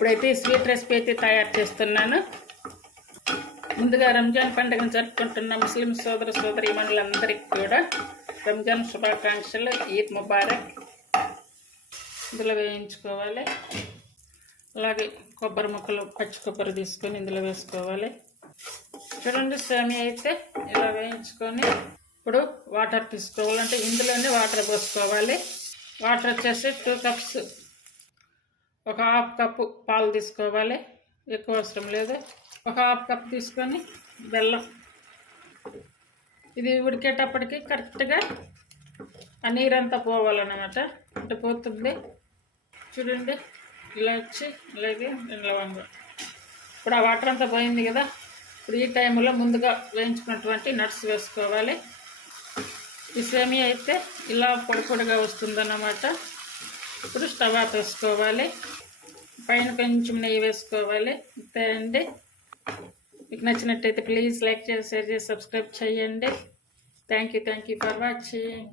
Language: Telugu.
ఇప్పుడైతే స్వీట్ రెసిపీ అయితే తయారు చేస్తున్నాను. ముందుగా రంజాన్ పండుగను జరుపుకుంటున్న ముస్లిం సోదర సోదరీమణులందరికీ కూడా రంజాన్ శుభాకాంక్షలు, ఈద్ ముబారక్. ఇందులో వేయించుకోవాలి. అలాగే కొబ్బరి ముక్కలు, పచ్చి కొబ్బరి తీసుకొని ఇందులో వేసుకోవాలి. చూడండి, సేమియా అయితే ఇలా వేయించుకొని ఇప్పుడు వాటర్ తీసుకోవాలంటే ఇందులోనే వాటర్ పోసుకోవాలి. వాటర్ వచ్చేసి 2 కప్స్, ఒక హాఫ్ కప్పు పాలు తీసుకోవాలి, ఎక్కువ అవసరం లేదు. ఒక హాఫ్ కప్ తీసుకొని బెల్లం, ఇది ఉడికేటప్పటికి కరెక్ట్గా ఆ నీరంతా పోవాలన్నమాట. అంటే పోతుంది చూడండి, ఇలా వచ్చి అలాగే లవంగం. ఇప్పుడు ఆ వాటర్ అంతా పోయింది కదా. ఇప్పుడు ఈ టైంలో ముందుగా వేయించుకున్నటువంటి నట్స్ వేసుకోవాలి. ఈ సేమియా అయితే ఇలా పొడి పొడిగా వస్తుందన్నమాట. ఇప్పుడు స్టవ్ ఆఫ్ వేసుకోవాలి. పైన కొంచెం నెయ్యి వేసుకోవాలి. అంతే అండి. మీకు నచ్చినట్టయితే ప్లీజ్ లైక్ చేసి, షేర్ చేసి, సబ్స్క్రైబ్ చేయండి. Thank you for watching.